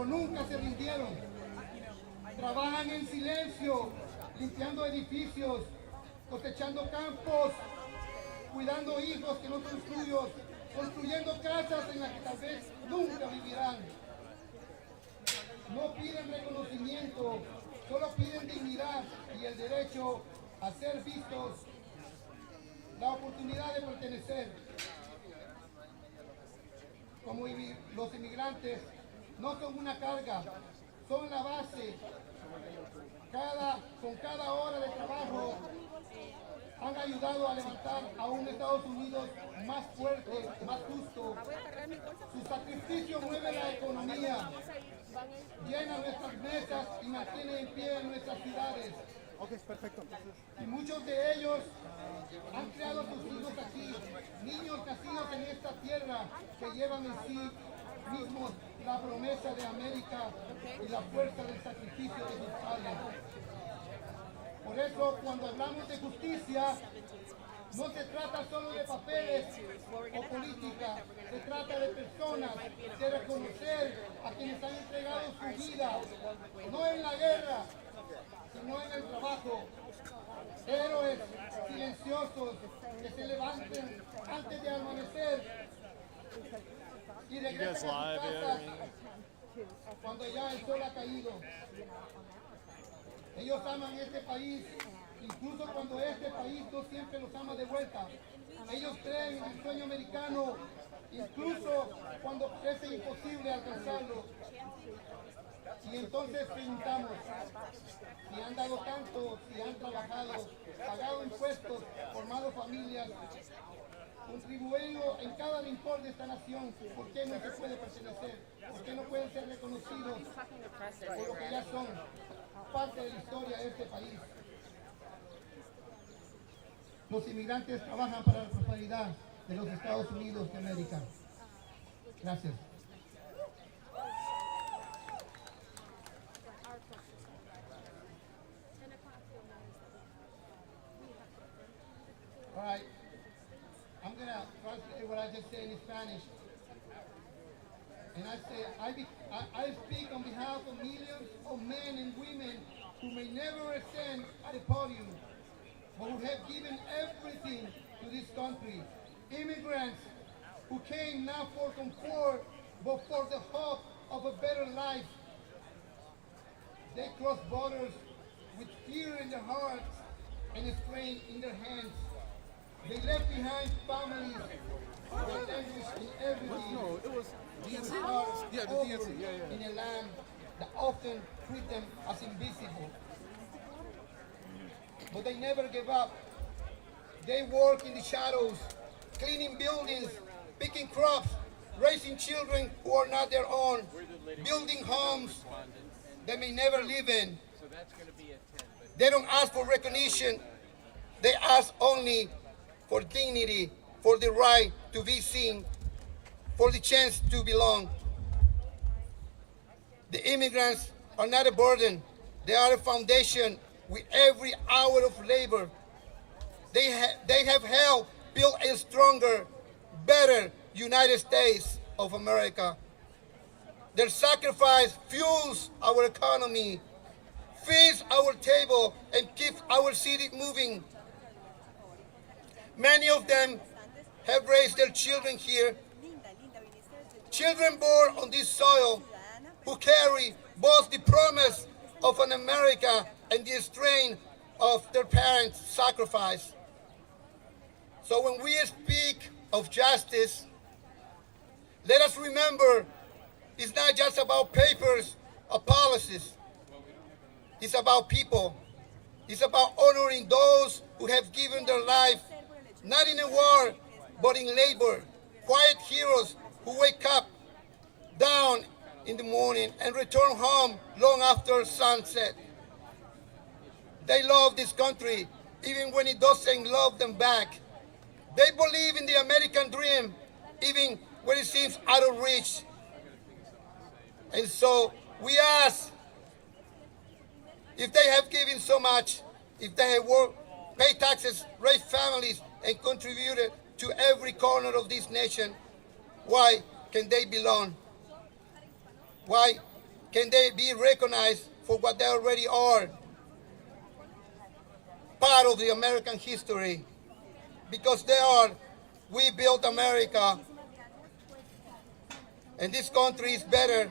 pero nunca se rindieron. Trabajan en silencio, limpiando edificios, cosechando campos, cuidando hijos que no son suyos, construyendo casas en las que tal vez nunca vivirán. No piden reconocimiento, solo piden dignidad y el derecho a ser vistos, la oportunidad de pertenecer. Como los inmigrantes no son una carga, son la base. Con cada hora de trabajo han ayudado a levantar a un Estados Unidos más fuerte, más justo. Su sacrificio mueve la economía, llena nuestras mesas y mantiene en pie nuestras ciudades. Ok, perfecto. Y muchos de ellos han creado sus hijos aquí, niños nacidos en esta tierra que llevan en sí mismos la promesa de América y la fuerza del sacrificio de sus padres. Por eso, cuando hablamos de justicia, no se trata solo de papeles o política, se trata de personas, de reconocer a quienes han entregado su vida, no en la guerra, sino en el trabajo. Héroes silenciosos que se levanten antes de amanecer y regresan a sus casas cuando ya el sol ha caído. Ellos aman este país, incluso cuando este país no siempre los ama de vuelta. Ellos creen en el sueño americano, incluso cuando parece imposible alcanzarlo. Y entonces preguntamos, si han dado tanto, si han trabajado, pagado impuestos, formado familias, contribuyendo en cada rincón de esta nación, ¿por qué no se puede pertenecer? ¿Por qué no pueden ser reconocidos por lo que ya son parte de la historia de este país? Los inmigrantes trabajan para la prosperidad de los Estados Unidos de América. Gracias. All right, I'm going to translate what I just said in Spanish. And I say, I speak on behalf of millions of men and women who may never ascend at a podium, but who have given everything to this country. Immigrants who came not for comfort, but for the hope of a better life. They crossed borders with fear in their hearts and a strain in their hands. They left behind families, their language and everything. No, it was DNC, in a land that often treat them as invisible. But they never give up. They work in the shadows, cleaning buildings, picking crops, raising children who are not their own, building homes they may never live in. They don't ask for recognition. They ask only for dignity, for the right to be seen, for the chance to belong. The immigrants are not a burden. They are a foundation with every hour of labor. They have helped build a stronger, better United States of America. Their sacrifice fuels our economy, feeds our table, and keeps our city moving. Many of them have raised their children here, children born on this soil who carry both the promise of an America and the strain of their parents' sacrifice. So when we speak of justice, let us remember it's not just about papers or policies. It's about people. It's about honoring those who have given their life, not in a war, but in labor. Quiet heroes who wake up down in the morning and return home long after sunset. They love this country, even when it doesn't love them back. They believe in the American dream, even when it seems out of reach. And so we ask, if they have given so much, if they have worked, paid taxes, raised families, and contributed to every corner of this nation, why can they belong? Why can they be recognized for what they already are, part of the American history, because they are, we built America, and this country is better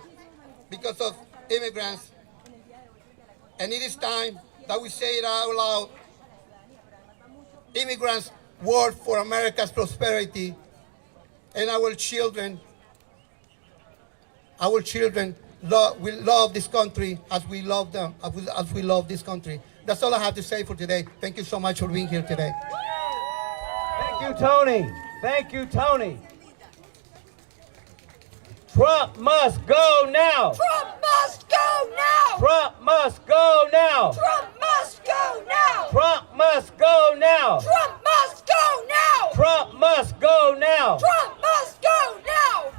because of immigrants. And it is time that we say it out loud. Immigrants work for America's prosperity, and our children will love this country as we love them, as we love this country. That's all I have to say for today. Thank you so much for being here today. Thank you, Tony. Thank you, Tony. Trump must go now. Trump must go now. Trump must go now. Trump must go now. Trump must go now. Trump must go now. Trump must go now. Trump must go now.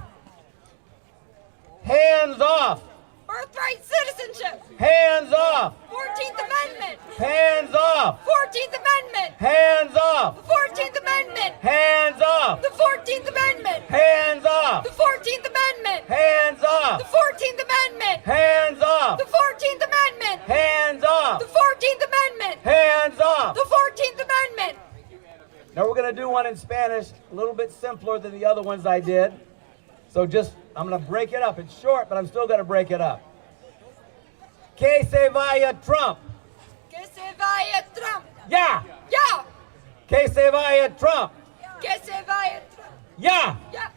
Hands off. Birthright citizenship. Hands off. 14th Amendment. Hands off. 14th Amendment. Hands off. The 14th Amendment. Hands off. The 14th Amendment. Hands off. The 14th Amendment. Hands off. The 14th Amendment. Hands off. The 14th Amendment. Hands off. The 14th Amendment. Hands off. The 14th Amendment. Now we're going to do one in Spanish, a little bit simpler than the other ones I did. So I'm going to break it up. It's short, but I'm still going to break it up. Que se vaya Trump. Que se vaya Trump. Ya. Ya. Que se vaya Trump. Que se vaya Trump. Ya. Ya.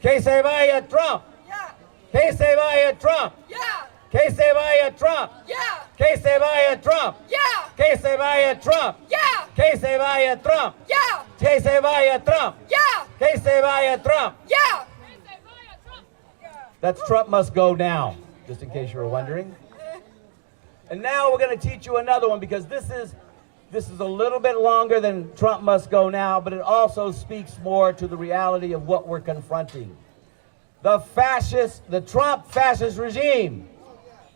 Que se vaya Trump. Ya. Que se vaya Trump. Ya. Que se vaya Trump. Ya. Que se vaya Trump. Ya. Que se vaya Trump. Ya. Que se vaya Trump. Ya. Que se vaya Trump. Ya. Que se vaya Trump. Ya. That's Trump must go now, just in case you were wondering. And now we're going to teach you another one, because this is a little bit longer than Trump must go now, but it also speaks more to the reality of what we're confronting. The Trump fascist regime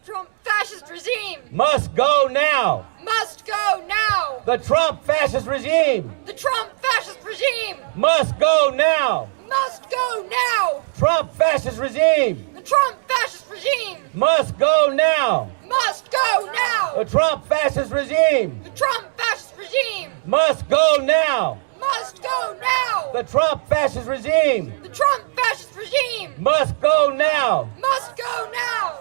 Trump fascist regime must go now. must go now. The Trump fascist regime The Trump fascist regime must go now. must go now. Trump fascist regime The Trump fascist regime must go now. must go now. The Trump fascist regime The Trump fascist regime must go now. must go now. The Trump fascist regime The Trump fascist regime must go now. must go now.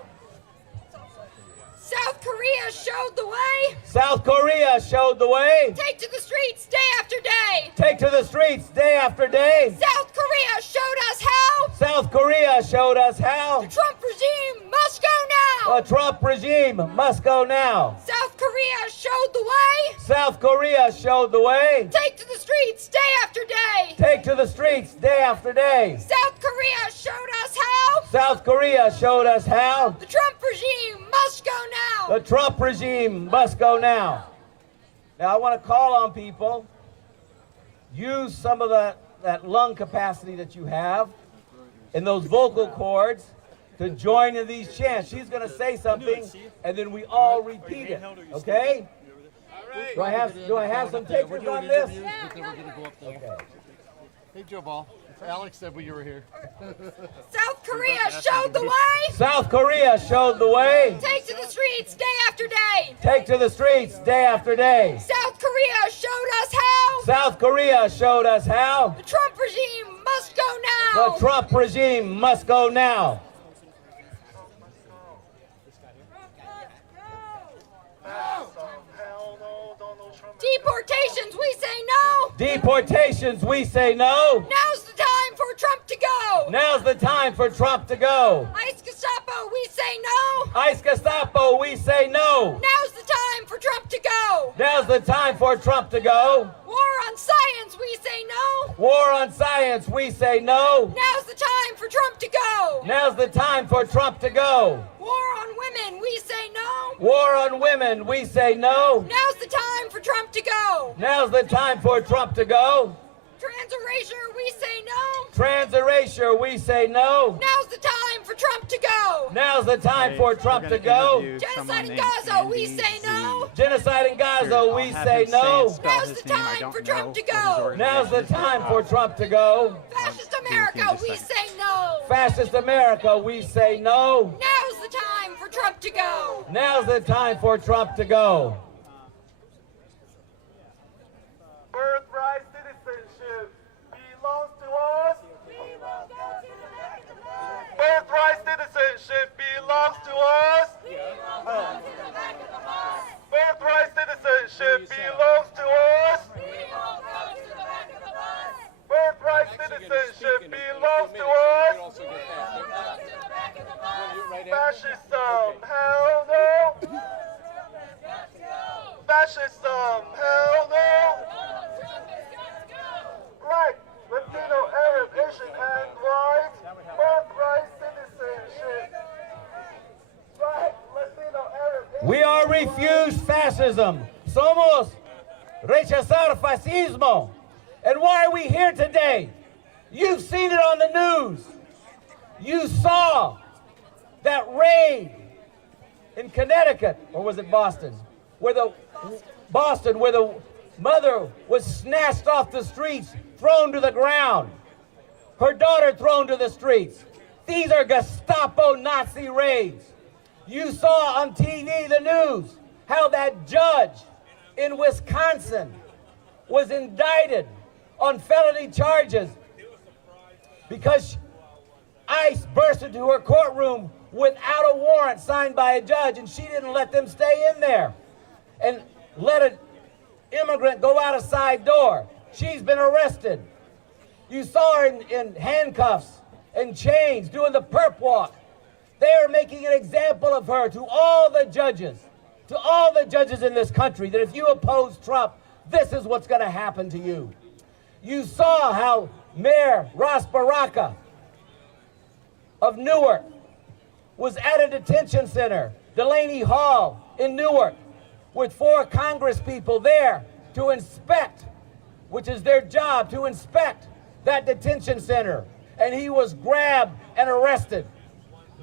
South Korea showed the way. South Korea showed the way. Take to the streets day after day. Take to the streets day after day. South Korea showed us how. South Korea showed us how. The Trump regime must go now. The Trump regime must go now. South Korea showed the way. South Korea showed the way. Take to the streets day after day. Take to the streets day after day. South Korea showed us how. South Korea showed us how. The Trump regime must go now. The Trump regime must go now. Now I want to call on people. Use some of that lung capacity that you have and those vocal cords to join in these chants. She's going to say something, and then we all repeat it. Okay? Do I have some takers on this? Okay. Hey, Joe Ball. Alex said you were here. South Korea showed the way. South Korea showed the way. Take to the streets day after day. Take to the streets day after day. South Korea showed us how. South Korea showed us how. The Trump regime must go now. The Trump regime must go now. Deportations, we say no. Deportations, we say no. Now's the time for Trump to go. Now's the time for Trump to go. ICE Gestapo, we say no. ICE Gestapo, we say no. Now's the time for Trump to go. Now's the time for Trump to go. War on science, we say no. War on science, we say no. Now's the time for Trump to go. Now's the time for Trump to go. War on women, we say no. War on women, we say no. Now's the time for Trump to go. Now's the time for Trump to go. Trans erasure, we say no. Trans erasure, we say no. Now's the time for Trump to go. Now's the time for Trump to go. Genocide in Gaza, we say no. Genocide in Gaza, we say no. Now's the time for Trump to go. Now's the time for Trump to go. Fascist America, America, we say no. Fascist America, we say no. Now's the time for Trump to go. Now's the time for Trump to go. Birthright citizenship belongs to us. Birthright citizenship belongs to us. Birthright citizenship belongs to us. Birthright citizenship belongs to us. Fascism, hell no. Fascism, hell no. Black, Latino, Arab, Asian, and white. Birthright citizenship. Black, Latino, Arab, Asian, We are refused fascism. Somos rechazar fascismo. And why are we here today? You've seen it on the news. You saw that raid in Connecticut, or was it Boston? Where the mother was snatched off the streets, thrown to the ground. Her daughter thrown to the streets. These are Gestapo Nazi raids. You saw on TV the news how that judge in Wisconsin was indicted on felony charges because ICE burst into her courtroom without a warrant signed by a judge, and she didn't let them stay in there and let an immigrant go out a side door. She's been arrested. You saw her in handcuffs and chains doing the perp walk. They are making an example of her to all the judges in this country, that if you oppose Trump, this is what's going to happen to you. You saw how Mayor Ras Baraka of Newark was at a detention center, Delaney Hall in Newark, with 4 Congress people there to inspect, which is their job, to inspect that detention center. And he was grabbed and arrested.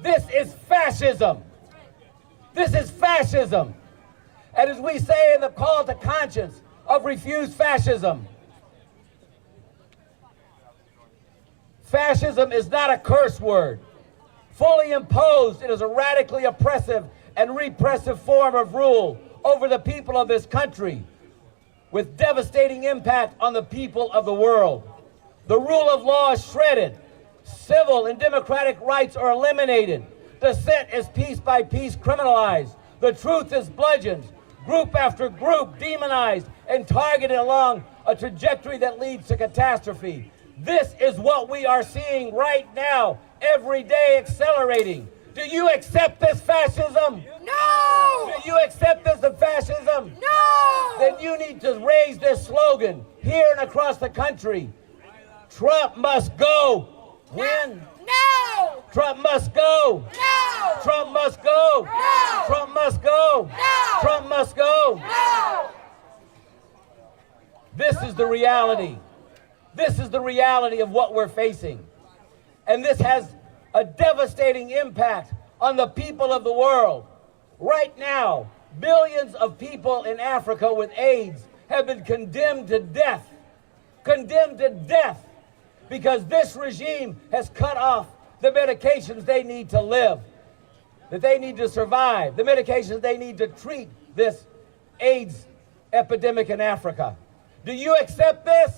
This is fascism. This is fascism. And as we say in the call to conscience of Refuse Fascism, fascism is not a curse word. Fully imposed, it is a radically oppressive and repressive form of rule over the people of this country, with devastating impact on the people of the world. The rule of law is shredded. Civil and democratic rights are eliminated. Dissent is piece by piece criminalized. The truth is bludgeoned. Group after group demonized and targeted along a trajectory that leads to catastrophe. This is what we are seeing right now, every day accelerating. Do you accept this fascism? No! Do you accept this fascism? No! Then you need to raise this slogan here and across the country. Trump must go. When? No! Trump must go. No! Trump must go. No! Trump must go. No! Trump must go. No! This is the reality. This is the reality of what we're facing. And this has a devastating impact on the people of the world. Right now, billions of people in Africa with AIDS have been condemned to death. Condemned to death because this regime has cut off the medications they need to live, that they need to survive, the medications they need to treat this AIDS epidemic in Africa. Do you accept this?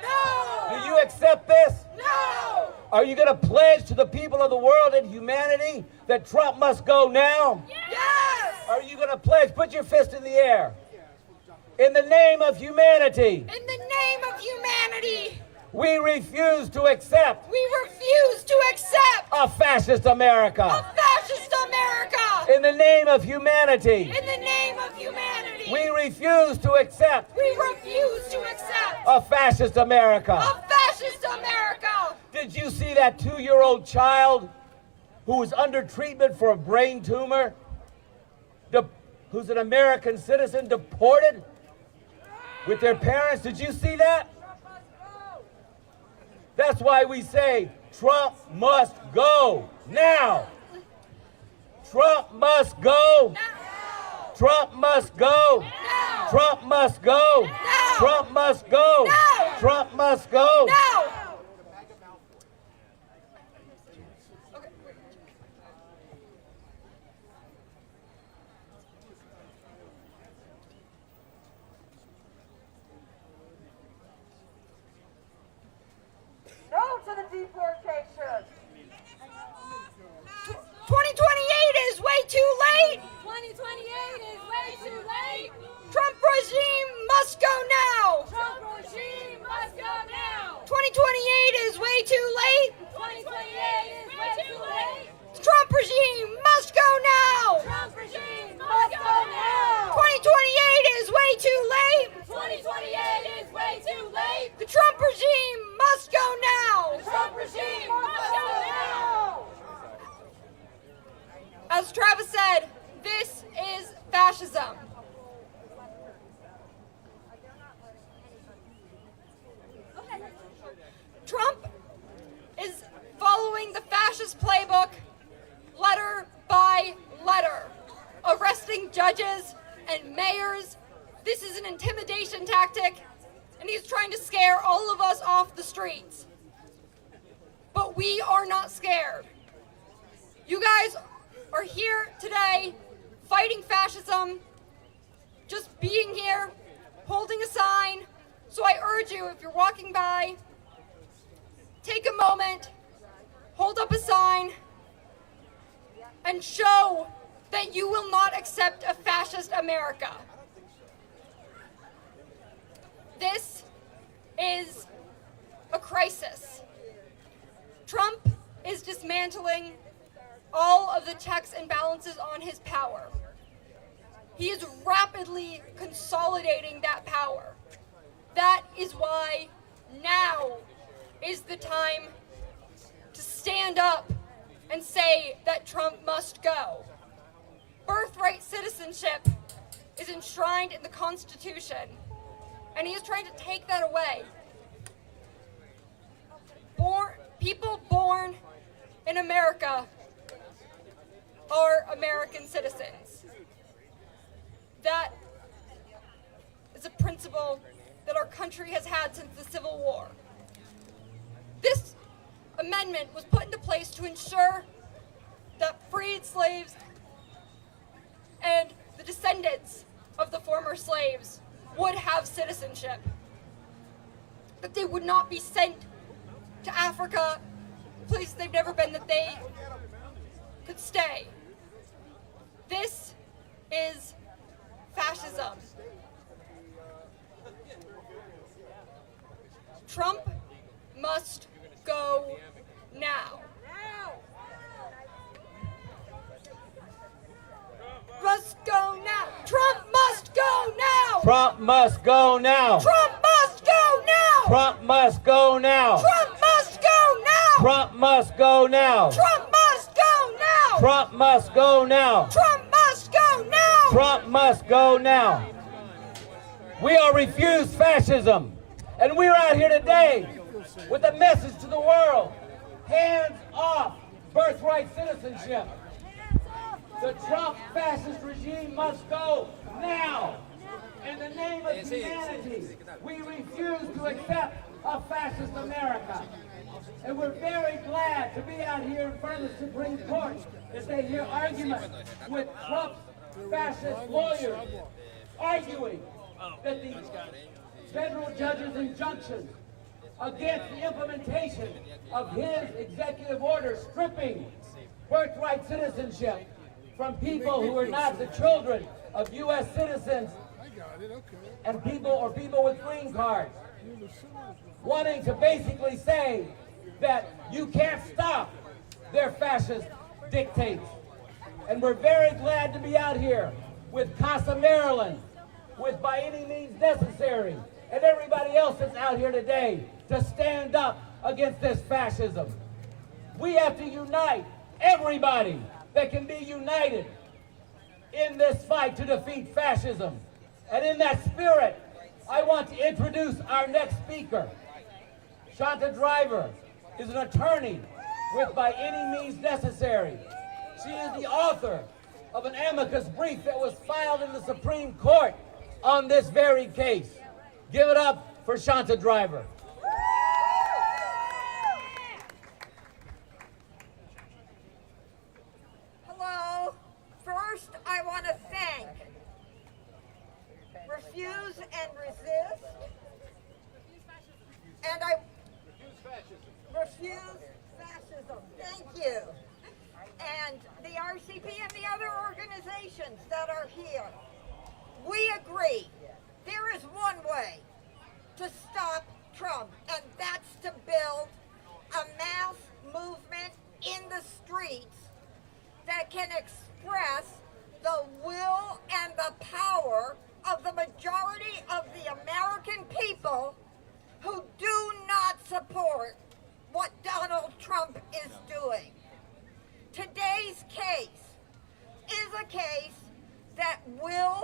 No! Do you accept this? No! Are you going to pledge to the people of the world and humanity that Trump must go now? Yes! Are you going to pledge? Put your fist in the air. In the name of humanity, In the name of humanity, we refuse to accept we refuse to accept a fascist America. a fascist America! In the name of humanity, In the name of humanity, we refuse to accept we refuse to accept a fascist America. a fascist America! Did you see that 2-year-old child who was under treatment for a brain tumor, who's an American citizen, deported with their parents? Did you see that? That's why we say Trump must go now. Trump must go. Trump must go. Trump must go. Trump must go. Trump must go. No! fascism. Trump is following the fascist playbook letter by letter, arresting judges and mayors. This is an intimidation tactic, and he's trying to scare all of us off the streets. But we are not scared. You guys are here today fighting fascism, just being here, holding a sign. So I urge you, if you're walking by, take a moment, hold up a sign, and show that you will not accept a fascist America. This is a crisis. Trump is dismantling all of the checks and balances on his power. He is rapidly consolidating that power. That is why now is the time to stand up and say that Trump must go. Birthright citizenship is enshrined in the Constitution, and he is trying to take that away. People born in America are American citizens. That is a principle that our country has had since the Civil War. This amendment was put into place to ensure that freed slaves and the descendants of the former slaves would have citizenship, that they would not be sent to Africa, a place they've never been, that they could stay. This is fascism. Trump must go now. Must go now. Trump must go now. Trump must go now. Trump must go now. Trump must go now. Trump must go now. Trump must go now. Trump must go now. Trump must go now. Trump must go now. Trump must go now. We are refused fascism. And we're out here today with a message to the world. Hands off birthright citizenship. The Trump fascist regime must go now. In the name of humanity, we refuse to accept a fascist America. And we're very glad to be out here in front of the Supreme Court as they hear arguments with Trump's fascist lawyers arguing that the federal judge's injunction against the implementation of his executive order stripping birthright citizenship from people who are not the children of U.S. citizens and people with green cards, wanting to basically say that you can't stop their fascist dictates. And we're very glad to be out here with Casa Maryland, with By Any Means Necessary, and everybody else that's out here today to stand up against this fascism. We have to unite everybody that can be united in this fight to defeat fascism. And in that spirit, I want to introduce our next speaker. Shanta Driver is an attorney with By Any Means Necessary. She is the author of an amicus brief that was filed in the Supreme Court on this very case. Give it up for Shanta Driver. Hello. First, I want to thank Refuse and Resist. And I refuse fascism. Thank you. And the RCP and the other organizations that are here. We agree there is one way to stop Trump, and that's to build a mass movement in the streets that can express the will and the power of the majority of the American people who do not support what Donald Trump is doing. Today's case is a case that will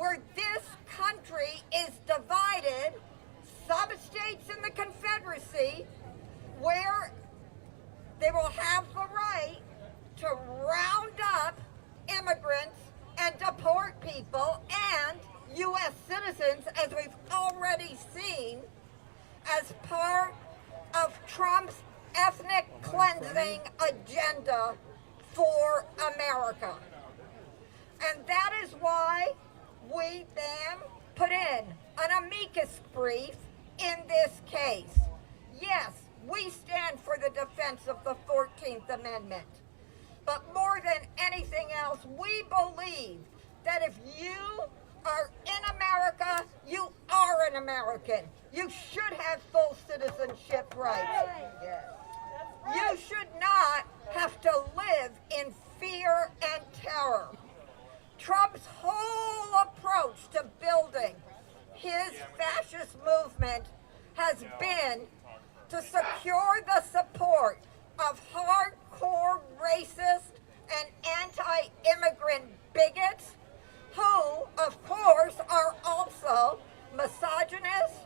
where this country is divided, sub-states in the Confederacy, where they will have the right to round up immigrants and deport people and U.S. citizens, as we've already seen, as part of Trump's ethnic cleansing agenda for America. And that is why we then put in an amicus brief in this case. Yes, we stand for the defense of the 14th Amendment. But more than anything else, we believe that if you are in America, you are an American. You should have full citizenship rights. You should not have to live in fear and terror. Trump's whole approach to building his fascist movement has been to secure the support of hardcore racist and anti-immigrant bigots who, of course, are also misogynist,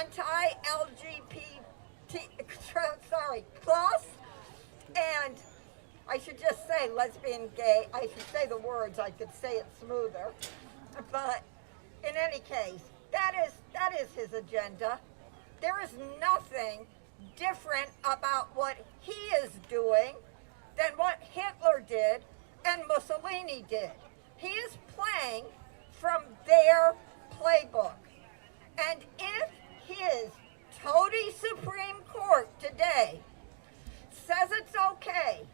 anti-LGBT, plus, and I should just say lesbian, gay. I should say the words, I could say it smoother. But in any case, that is his agenda. There is nothing different about what he is doing than what Hitler did and Mussolini did. He is playing from their playbook. And if his toady Supreme Court today says it's okay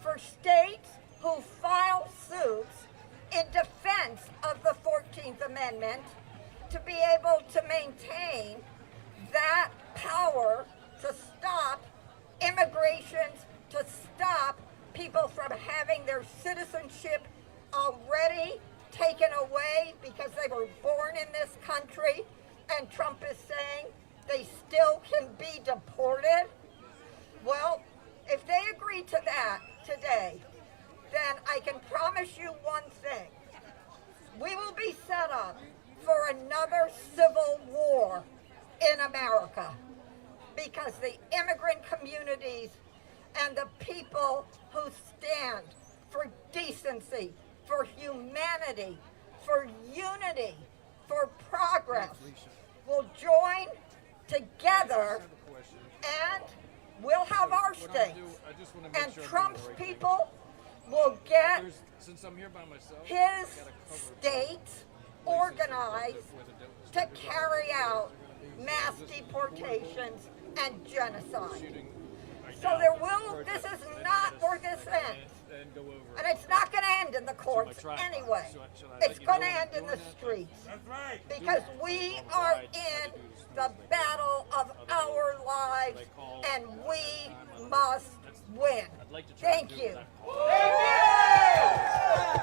for states who file suits in defense of the 14th Amendment to be able to maintain that power to stop immigrations, to stop people from having their citizenship already taken away because they were born in this country, and Trump is saying they still can be deported. Well, if they agree to that today, then I can promise you one thing. We will be set up for another civil war in America because the immigrant communities and the people who stand for decency, for humanity, for unity, for progress will join together and we'll have our states. And Trump's people will get his states organized to carry out mass deportations and genocide. So this is not where this ends. And it's not going to end in the courts anyway. It's going to end in the streets. Because we are in the battle of our lives and we must win. Thank you.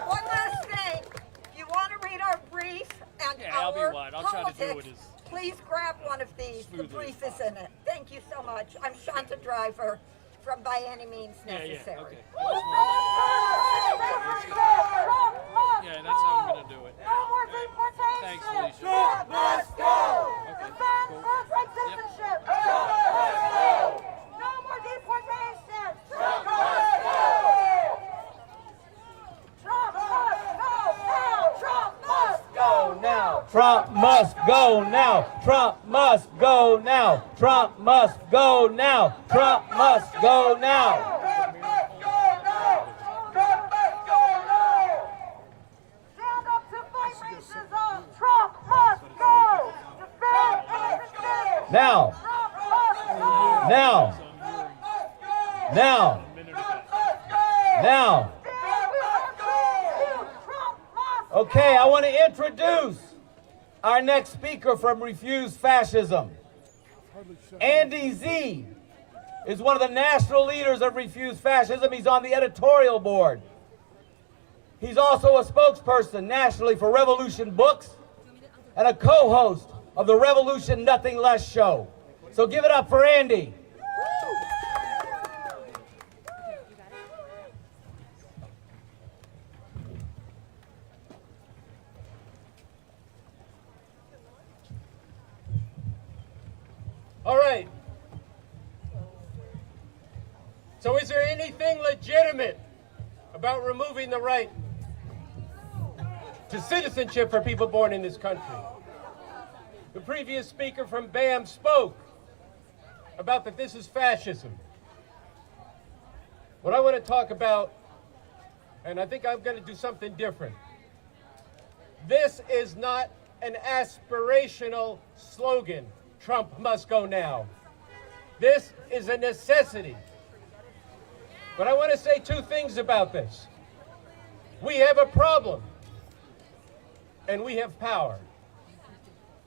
One last thing. If you want to read our brief and our politics, please grab one of these. The brief is in it. Thank you so much. I'm Shanta Driver from By Any Means Necessary. Yeah, that's how I'm going to do it. No more deportations. Thanks, Felicia. Trump must go. Defend birthright citizenship. Trump must go. No more deportations. Trump must go. Trump must go now. Trump must go now. Trump must go now. Trump must go now. Trump must go now. Trump must go now. Trump must go now! Trump must go now! Stand up to fight racism. Trump must go. Defend immigrants. Now. Trump must go. Now. Now. Now. Okay, I want to introduce our next speaker from Refuse Fascism. Andy Z is one of the national leaders of Refuse Fascism. He's on the editorial board. He's also a spokesperson nationally for Revolution Books and a co-host of the Revolution Nothing Less show. So give it up for Andy. All right. So is there anything legitimate about removing the right to citizenship for people born in this country? The previous speaker from BAM spoke about that this is fascism. What I want to talk about, and I think I'm going to do something different. This is not an aspirational slogan, Trump must go now. This is a necessity. But I want to say two things about this. We have a problem, and we have power.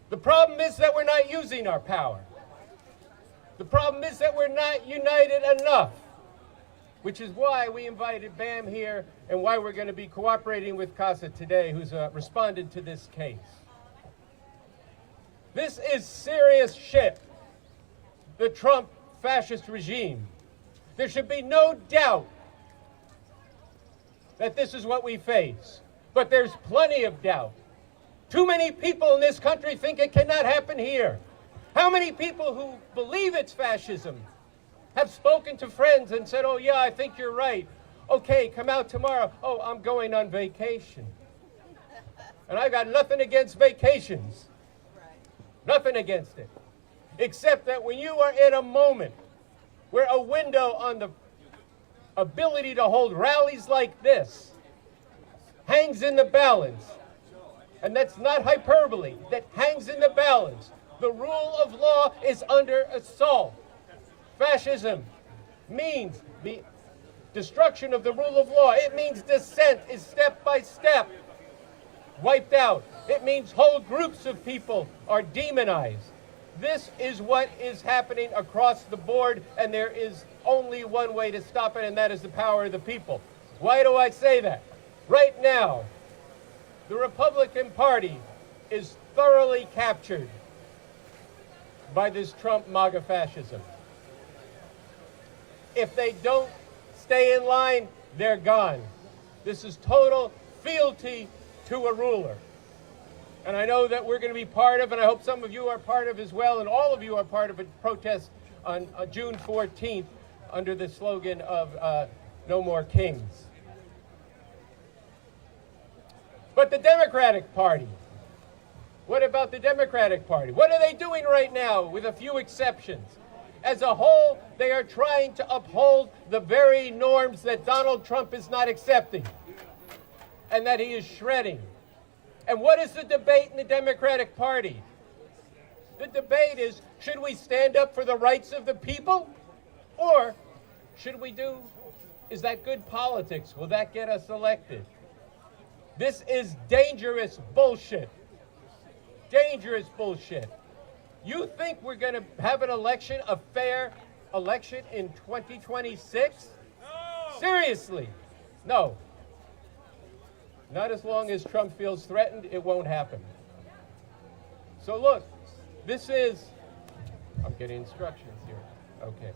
The problem is that we're not using our power. The problem is that we're not united enough, which is why we invited BAM here and why we're going to be cooperating with CASA today, who's responded to this case. This is serious shit, the Trump fascist regime. There should be no doubt that this is what we face, but there's plenty of doubt. Too many people in this country think it cannot happen here. How many people who believe it's fascism have spoken to friends and said, oh yeah, I think you're right. Okay, come out tomorrow. Oh, I'm going on vacation. And I've got nothing against vacations. Nothing against it. Except that when you are in a moment where a window on the ability to hold rallies like this hangs in the balance, and that's not hyperbole, that hangs in the balance. The rule of law is under assault. Fascism means the destruction of the rule of law. It means dissent is step by step wiped out. It means whole groups of people are demonized. This is what is happening across the board, and there is only one way to stop it, and that is the power of the people. Why do I say that? Right now, the Republican Party is thoroughly captured by this Trump MAGA fascism. If they don't stay in line, they're gone. This is total fealty to a ruler. And I know that we're going to be part of, and I hope some of you are part of as well, and all of you are part of a protest on June 14th under the slogan of No More Kings. But the Democratic Party, what about the Democratic Party? What are they doing right now, with a few exceptions? As a whole, they are trying to uphold the very norms that Donald Trump is not accepting and that he is shredding. And what is the debate in the Democratic Party? The debate is, should we stand up for the rights of the people? Or should we do, is that good politics? Will that get us elected? This is dangerous bullshit. Dangerous bullshit. You think we're going to have an election, a fair election in 2026? No. Seriously? No. Not as long as Trump feels threatened, it won't happen. So look, this is, I'm getting instructions here. Okay.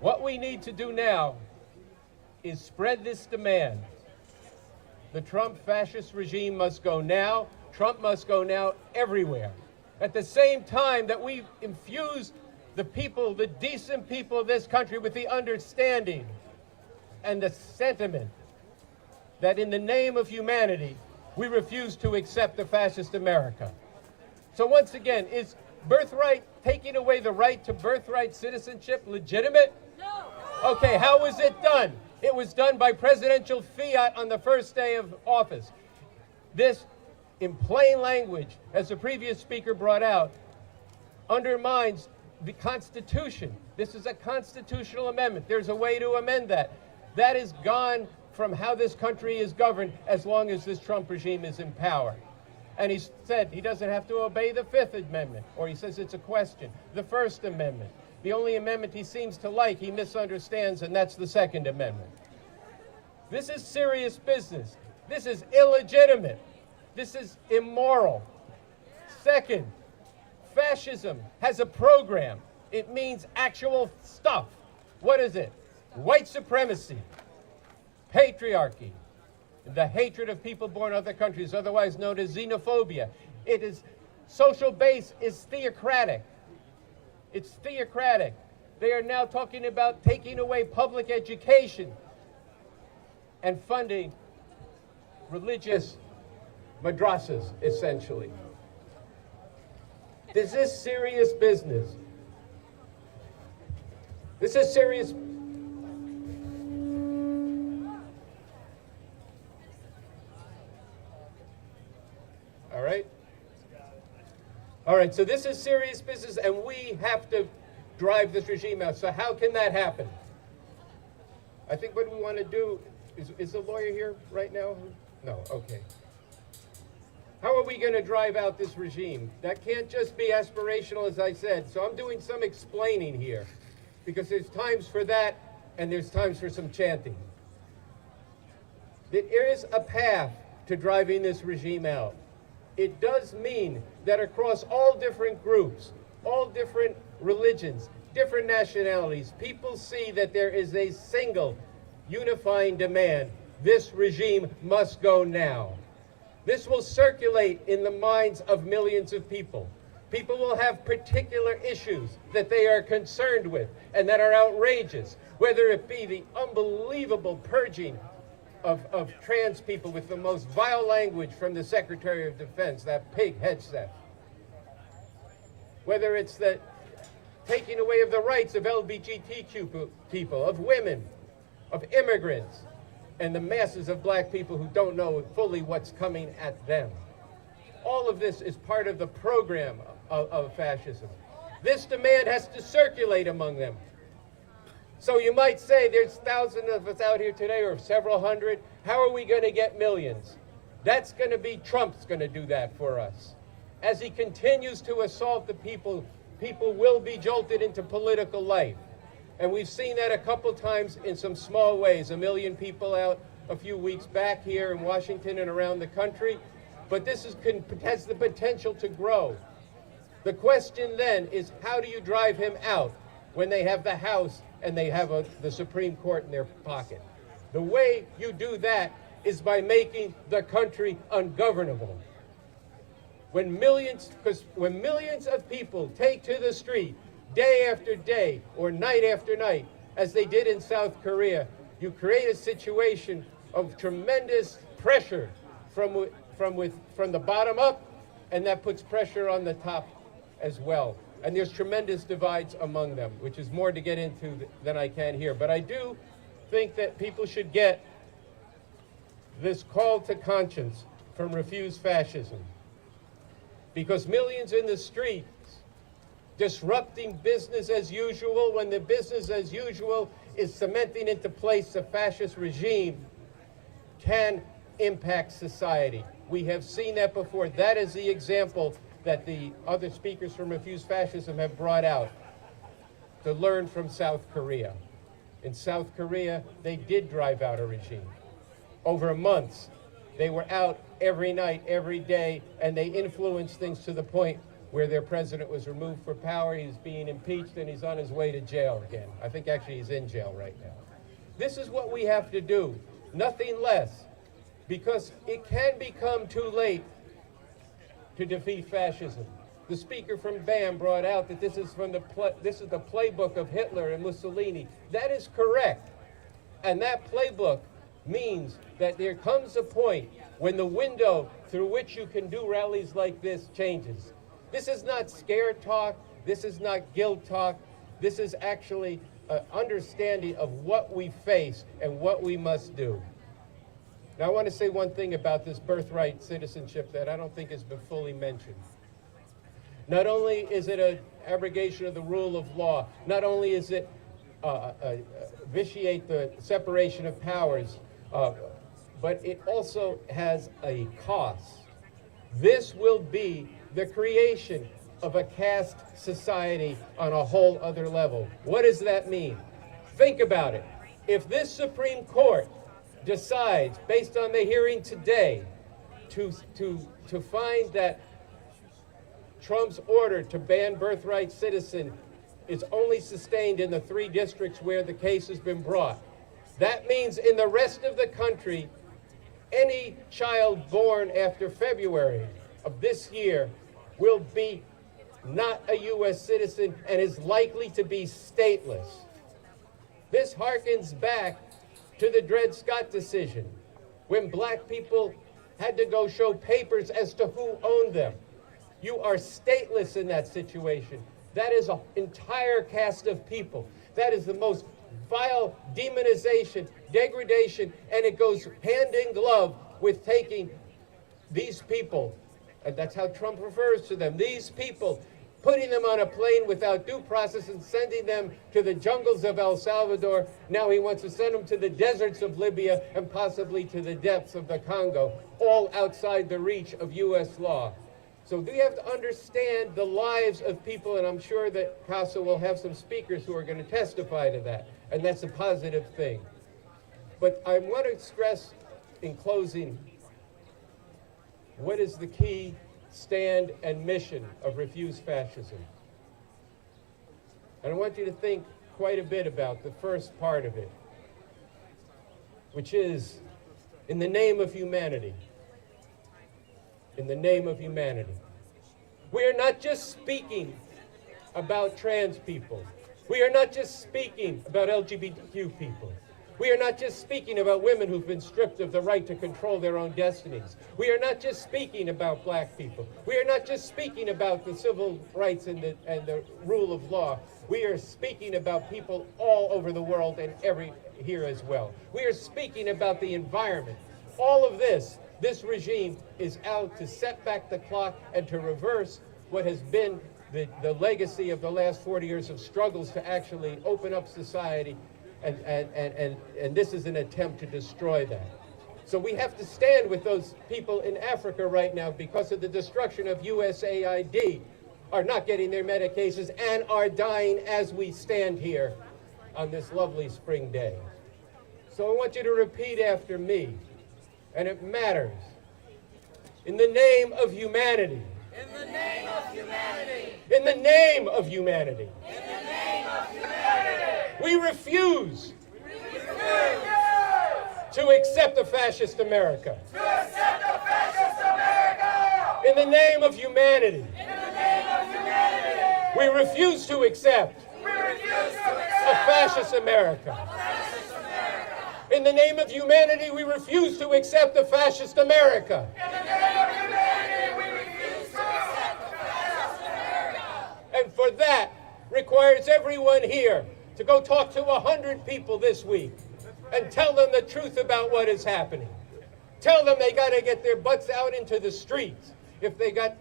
What we need to do now is spread this demand. The Trump fascist regime must go now. Trump must go now everywhere. At the same time that we infuse the people, the decent people of this country, with the understanding and the sentiment that in the name of humanity, we refuse to accept the fascist America. So once again, is birthright, taking away the right to birthright citizenship, legitimate? No. Okay, how was it done? It was done by presidential fiat on the first day of office. This, in plain language, as the previous speaker brought out, undermines the Constitution. This is a constitutional amendment. There's a way to amend that. That is gone from how this country is governed as long as this Trump regime is in power. And he said he doesn't have to obey the Fifth Amendment, or he says it's a question. The First Amendment. The only amendment he seems to like, he misunderstands, and that's the Second Amendment. This is serious business. This is illegitimate. This is immoral. Second, fascism has a program. It means actual stuff. What is it? White supremacy, patriarchy, the hatred of people born in other countries, otherwise known as xenophobia. It is social base is theocratic. It's theocratic. They are now talking about taking away public education and funding religious madrasas, essentially. This is serious business. This is serious. All right? All right, so this is serious business, and we have to drive this regime out. So how can that happen? I think what we want to do is the lawyer here right now? No, okay. How are we going to drive out this regime? That can't just be aspirational, as I said. So I'm doing some explaining here, because there's times for that, and there's times for some chanting. There is a path to driving this regime out. It does mean that across all different groups, all different religions, different nationalities, people see that there is a single unifying demand. This regime must go now. This will circulate in the minds of millions of people. People will have particular issues that they are concerned with and that are outrageous, whether it be the unbelievable purging of trans people with the most vile language from the Secretary of Defense, that pig Hegseth. Whether it's the taking away of the rights of LGBTQ people, of women, of immigrants, and the masses of black people who don't know fully what's coming at them. All of this is part of the program of fascism. This demand has to circulate among them. So you might say there's thousands of us out here today, or several hundred. How are we going to get millions? That's going to be Trump's going to do that for us. As he continues to assault the people, people will be jolted into political life. And we've seen that a couple times in some small ways. 1 million people out a few weeks back here in Washington and around the country. But this has the potential to grow. The question then is, how do you drive him out when they have the House and they have the Supreme Court in their pocket? The way you do that is by making the country ungovernable. When millions of people take to the street day after day or night after night, as they did in South Korea, you create a situation of tremendous pressure from the bottom up, and that puts pressure on the top as well. And there's tremendous divides among them, which is more to get into than I can here. But I do think that people should get this call to conscience from Refuse Fascism. Because millions in the streets disrupting business as usual, when the business as usual is cementing into place a fascist regime, can impact society. We have seen that before. That is the example that the other speakers from Refuse Fascism have brought out to learn from South Korea. In South Korea, they did drive out a regime. Over months, they were out every night, every day, and they influenced things to the point where their president was removed from power, he's being impeached, and he's on his way to jail again. I think actually he's in jail right now. This is what we have to do, nothing less, because it can become too late to defeat fascism. The speaker from BAM brought out that this is the playbook of Hitler and Mussolini. That is correct. And that playbook means that there comes a point when the window through which you can do rallies like this changes. This is not scare talk. This is not guilt talk. This is actually an understanding of what we face and what we must do. Now, I want to say one thing about this birthright citizenship that I don't think has been fully mentioned. Not only is it an abrogation of the rule of law, not only is it vitiate the separation of powers, but it also has a cost. This will be the creation of a caste society on a whole other level. What does that mean? Think about it. If this Supreme Court decides, based on the hearing today, to find that Trump's order to ban birthright citizen is only sustained in the 3 districts where the case has been brought, that means in the rest of the country, any child born after February of this year will be not a U.S. citizen and is likely to be stateless. This harkens back to the Dred Scott decision, when black people had to go show papers as to who owned them. You are stateless in that situation. That is an entire caste of people. That is the most vile demonization, degradation, and it goes hand in glove with taking these people, and that's how Trump refers to them, these people, putting them on a plane without due process and sending them to the jungles of El Salvador. Now he wants to send them to the deserts of Libya and possibly to the depths of the Congo, all outside the reach of U.S. law. So we have to understand the lives of people, and I'm sure that CASA will have some speakers who are going to testify to that, and that's a positive thing. But I want to stress in closing, what is the key stand and mission of Refuse Fascism? And I want you to think quite a bit about the first part of it, which is in the name of humanity. In the name of humanity. We are not just speaking about trans people. We are not just speaking about LGBTQ people. We are not just speaking about women who've been stripped of the right to control their own destinies. We are not just speaking about black people. We are not just speaking about the civil rights and the rule of law. We are speaking about people all over the world and here as well. We are speaking about the environment. All of this regime is out to set back the clock and to reverse what has been the legacy of the last 40 years of struggles to actually open up society, and this is an attempt to destroy that. So we have to stand with those people in Africa right now because of the destruction of USAID, are not getting their medications and are dying as we stand here on this lovely spring day. So I want you to repeat after me, and it matters. In the name of humanity. In the name of humanity. In the name of humanity. In the name of humanity. We refuse We refuse to accept a fascist America. to accept a fascist America. In the name of humanity. In the name of humanity. We refuse to accept We refuse to a accept fascist America. fascist America. In the name of humanity, we refuse to accept a fascist America. In the name of humanity, we refuse to accept a fascist America. And for that requires everyone here to go talk to 100 people this week and tell them the truth about what is happening. Tell them they got to get their butts out into the streets. If they got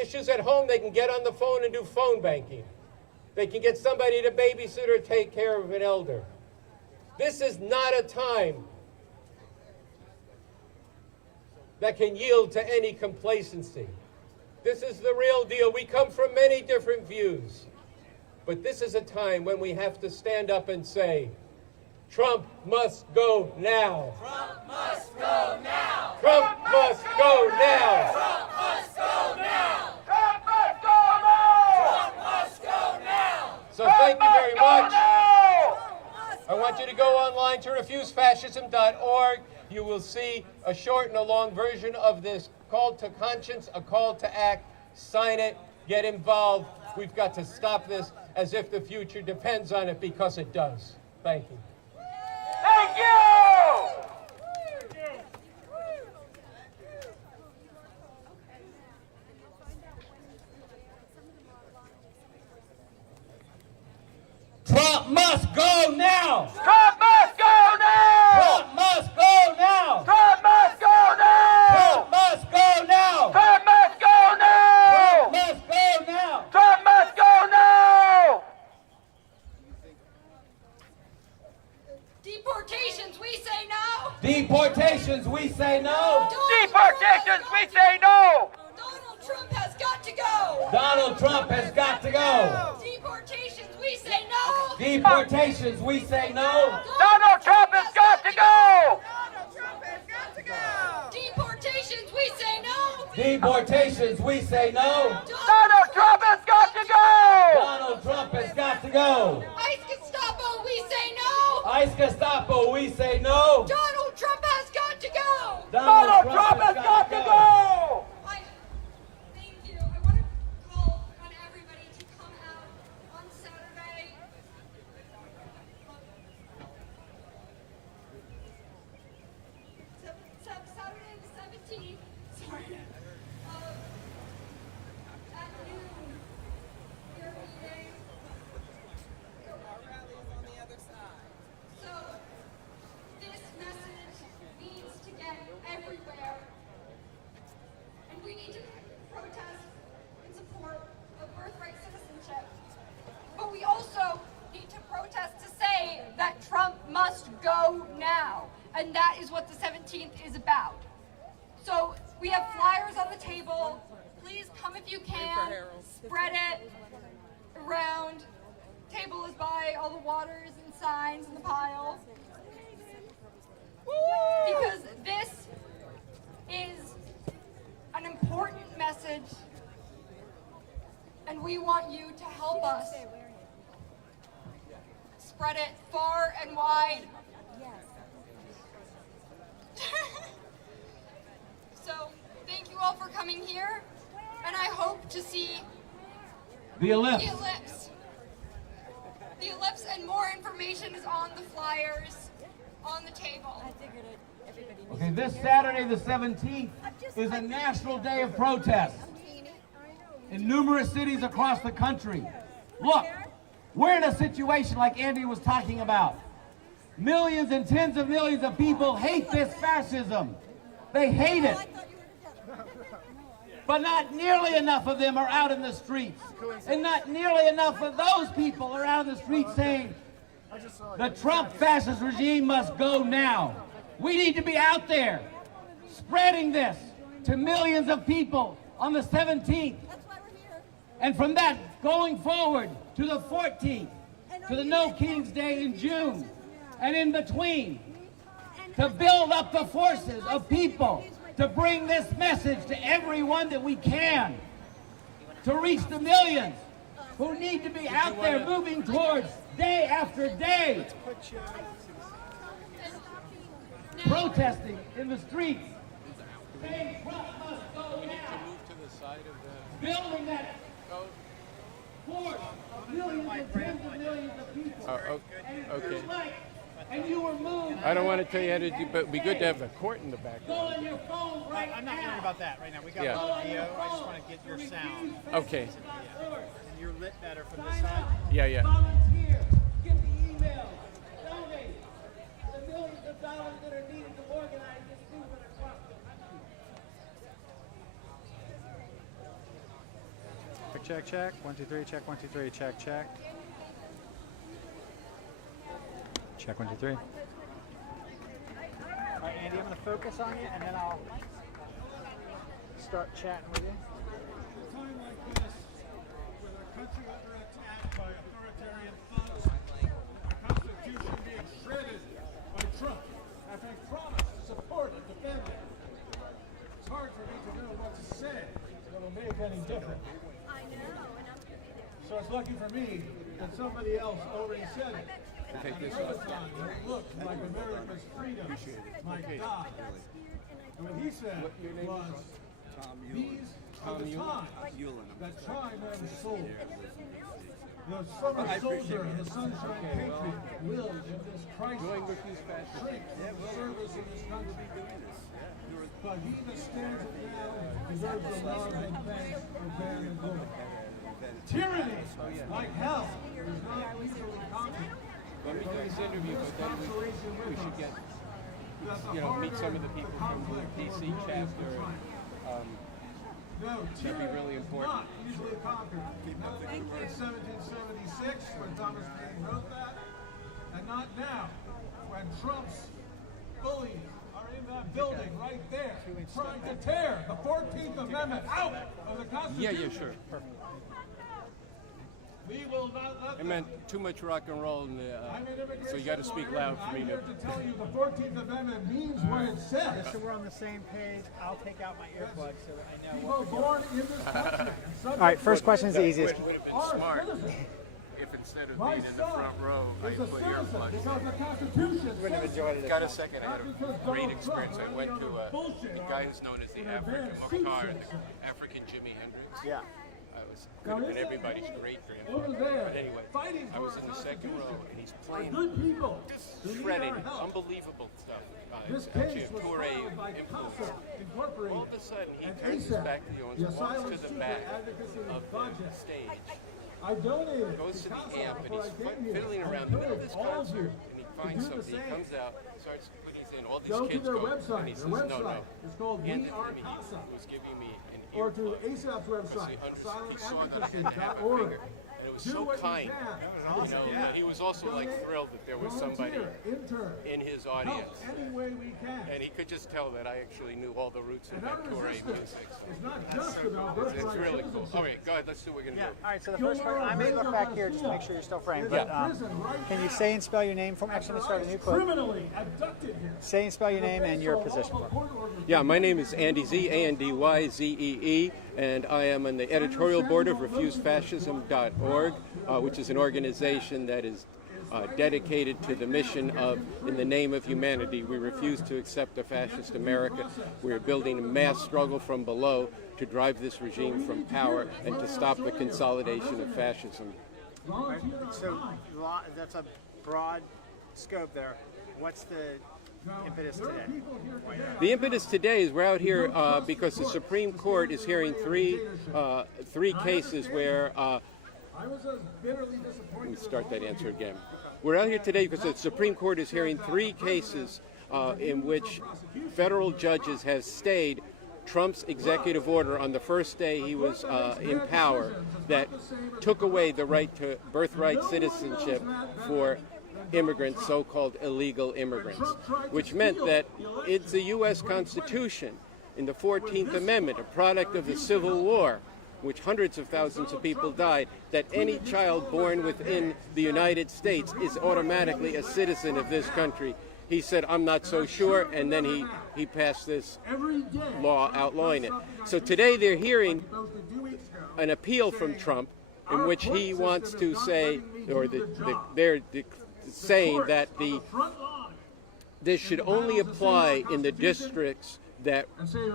issues at home, they can get on the phone and do phone banking. They can get somebody to babysit or take care of an elder. This is not a time that can yield to any complacency. This is the real deal. We come from many different views, but this is a time when we have to stand up and say, Trump must go now. Trump must go now. Trump must go now. Trump must go now. Trump must go now. Trump must go now. So thank you very much. I want you to go online to refusefascism.org. You will see a short and a long version of this call to conscience, a call to act. Sign it, get involved. We've got to stop this as if the future depends on it, because it does. Thank you. Thank you. Trump must go now! Trump must go now. Trump must go now! Trump must go now. Trump must go now! Trump must go now. Trump must go now! Trump must go now. Deportations, we say no. Deportations, we say no! Deportations, we say no. Donald Trump has got to go. Donald Trump has got to go! Deportations, we say no. Deportations, we say no! Donald Trump has got to go. Deportations, we say no. Deportations, we say no! Donald Trump has got to go. Donald Trump has got to go! ICE Gestapo, we say no. ICE Gestapo, we say no! Donald Trump has got to go. Donald Trump has got to go. Thank you. I want to We have flyers on the table. Please come if you can. Spread it around. Table is by all the waters and signs in the pile. Because this is an important message, and we want you to help us spread it far and wide. So, thank you all for coming here, and I hope to see The ellipse. The ellipse, and more information is on the flyers on the table. Okay, this Saturday the 17th is a national day of protest in numerous cities across the country. Look, we're in a situation like Andy was talking about. Millions and tens of millions of people hate this fascism. They hate it. But not nearly enough of them are out in the streets. And not nearly enough of those people are out in the streets saying, the Trump fascist regime must go now. We need to be out there spreading this to millions of people on the 17th. And from that, going forward to the 14th, to the No King's Day in June, and in between, to build up the forces of people to bring this message to everyone that we can, to reach the millions who need to be out there moving towards day after day, protesting in the streets, saying Trump must go now, building that force of millions and tens of millions of people. Okay. And you were moved. I don't want to tell you how to do, but it'd be good to have a court in the Go background. on your phone right I'm not now. worried about that right now. We got Yeah. the video. I just want to get your sound. Okay. And you're lit better from this side. Yeah. Volunteer. Give the email. Donate the millions of dollars that are needed to organize this movement across the country. Check. 1, 2, 3. Check. 1, 2, 3. Check. Check 1, 2, 3. All right, Andy, I'm going to focus on you, and then I'll start chatting with you. A time like this, with our country under attack by authoritarian thugs, our Constitution being shredded by Trump, after he promised to support and defend it, it's hard for me to know what to say that will make any difference. So it's lucky for me that somebody else already said it. Take this Another off. time, it looked like America's freedom might die. And what he said was, these are the times that time never sold. The summer soldier and the sunshine patriot will, in this crisis, shrink from the service in this country. But he that stands it now deserves the love and thanks for bearing good. Tyranny, like hell, is not easily conquered. Let me do this interview, but then we should get, meet some of the people from the DC chapter. That'd be really important. Not easily conquered. Not in 1776 when Thomas Paine wrote that, and not now when Trump's bullies are in that building right there, trying to tear the 14th Amendment out of the Constitution. Yeah, sure. Perfect. We will not let I meant too much rock and roll, in the, so you got to speak loud for me I'm to. here to tell you the 14th Amendment means what it says. So we're on the same page. I'll take out my earplugs so that I know People what we're born in this country. All right, first question is the easiest. Would have been Are smart citizens. if instead of My being in the son front row, I is a put citizen earplugs because in. the Constitution says Got a second. I had a great experience. I went to a guy who's known as the African Mukhtar, the African Jimi Hendrix. Yeah. Could have been everybody's great over grandfather. there But anyway, fighting I for was our in the second row Constitution and he's are playing good people who need shredding, our help. unbelievable stuff. This It's actually case a was Toure filed by influence. CASA Incorporated All of a sudden, he and turns his ASAP, back to the audience, the walks Asylum to the Seeker back Advocacy of the Project. stage, I donated goes to to the CASA amp, and before I he's came here. fiddling I around in the middle of encourage this all of you concert, and he to finds do the something, he same. comes out, starts putting his in, all these Go to kids their go, and website. he says, Their no, website is called Hand We it to Are me. CASA. He was giving me an Or to earplug. ASAP's website, He saw that I didn't have a asylamadvocacy.org. finger, and it it was so kind. You know, and he was also like thrilled that there was somebody in his audience, and he could just tell that I actually knew all the roots of Ventura music. So it's really cool. All right, go ahead. Let's do what we're gonna do. All right, so the first part, I may look back here just to make sure you're still framed. But can you say and spell your name for me? Actually, let's start a new clip. Say and spell your name and your position. Yeah, my name is Andy Z, ANDYZEE, and I am on the editorial board of RefuseFascism.org, which is an organization that is dedicated to the mission of, in the name of humanity, we refuse to accept a fascist America. We are building a mass struggle from below to drive this regime from power and to stop the consolidation of fascism. So that's a broad scope there. What's the impetus today? The impetus today is we're out here because the Supreme Court is hearing three cases where. Let me start that answer again. We're out here today because the Supreme Court is hearing three cases in which federal judges have stayed Trump's executive order on the first day he was in power that took away the right to birthright citizenship for immigrants, so-called illegal immigrants, which meant that it's the U.S. Constitution in the 14th Amendment, a product of the Civil War, which hundreds of thousands of people died, that any child born within the United States is automatically a citizen of this country. He said, I'm not so sure, and then he passed this law outlawing it. So today they're hearing an appeal from Trump in which he wants to say, or they're saying that this should only apply in the districts that